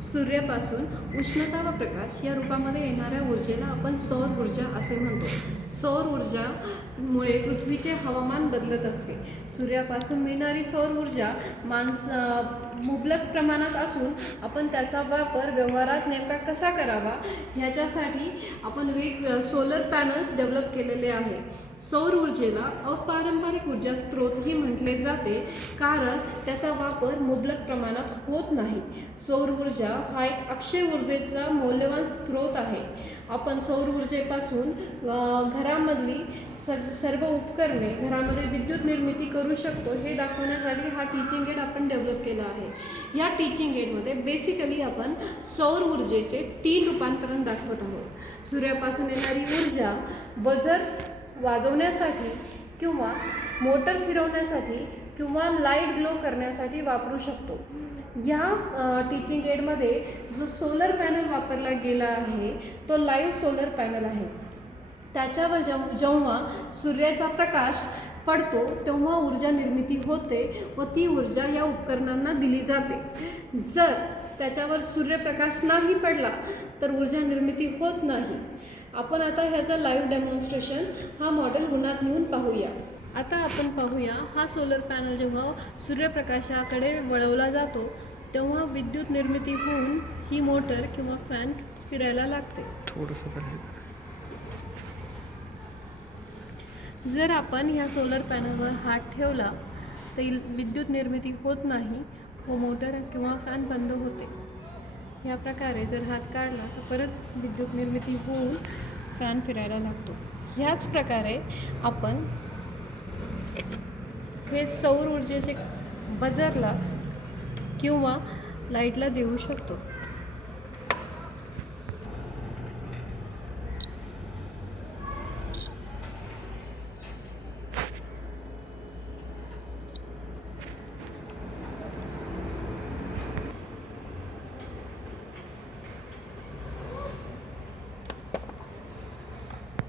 सूर्यापासून उष्णता व प्रकाश या रूपामध्ये येणाऱ्या ऊर्जेला आपण सौर ऊर्जा असे म्हणतो. सौर ऊर्जामुळे पृथ्वीचे हवामान बदलत असते. सूर्यापासून मिळणारी सौर ऊर्जा मुबलक प्रमाणात असून आपण त्याचा वापर व्यवहारात नेमका कसा करावा ह्याच्यासाठी आपण सोलर पॅनल्स डेव्हलप केलेले आहे. सौर ऊर्जेला अपारंपरिक ऊर्जा स्रोतही म्हटले जाते, कारण त्याचा वापर मुबलक प्रमाणात होत नाही. सौर ऊर्जा हा एक अक्षय ऊर्जेचा मौल्यवान स्रोत आहे. आपण सौर ऊर्जेपासून घरामधली सर्व उपकरणे, घरामध्ये विद्युत निर्मिती करू शकतो हे दाखवण्यासाठी हा टीचिंग एड आपण डेव्हलप केला आहे. या टीचिंग एडमध्ये बेसिकली आपण सौर ऊर्जेचे 3 रूपांतरण दाखवत आहोत. सूर्यापासून येणारी ऊर्जा बजर वाजवण्यासाठी किंवा मोटर फिरवण्यासाठी किंवा लाईट ग्लो करण्यासाठी वापरू शकतो. या टीचिंग एडमध्ये जो सोलर पॅनल वापरला गेला आहे तो लाईव्ह सोलर पॅनल आहे. त्याच्यावर जेव्हा सूर्याचा प्रकाश पडतो तेव्हा ऊर्जा निर्मिती होते व ती ऊर्जा या उपकरणांना दिली जाते. जर त्याच्यावर सूर्यप्रकाश नाही पडला तर ऊर्जा निर्मिती होत नाही. आपण आता ह्याचा लाईव्ह डेमॉन्स्ट्रेशन हा मॉडेल उन्हात नेऊन पाहूया. आता आपण पाहूया हा सोलर पॅनल जेव्हा सूर्यप्रकाशाकडे वळवला जातो तेव्हा विद्युत निर्मिती होऊन ही मोटर किंवा फॅन फिरायला लागते. जर आपण ह्या सोलर पॅनलवर हात ठेवला तर विद्युत निर्मिती होत नाही व मोटर किंवा फॅन बंद होते. या प्रकारे जर हात काढला तर परत विद्युत निर्मिती होऊन फॅन फिरायला लागतो. ह्याच प्रकारे आपण हे सौर ऊर्जेचे बजरला किंवा लाईटला देऊ शकतो.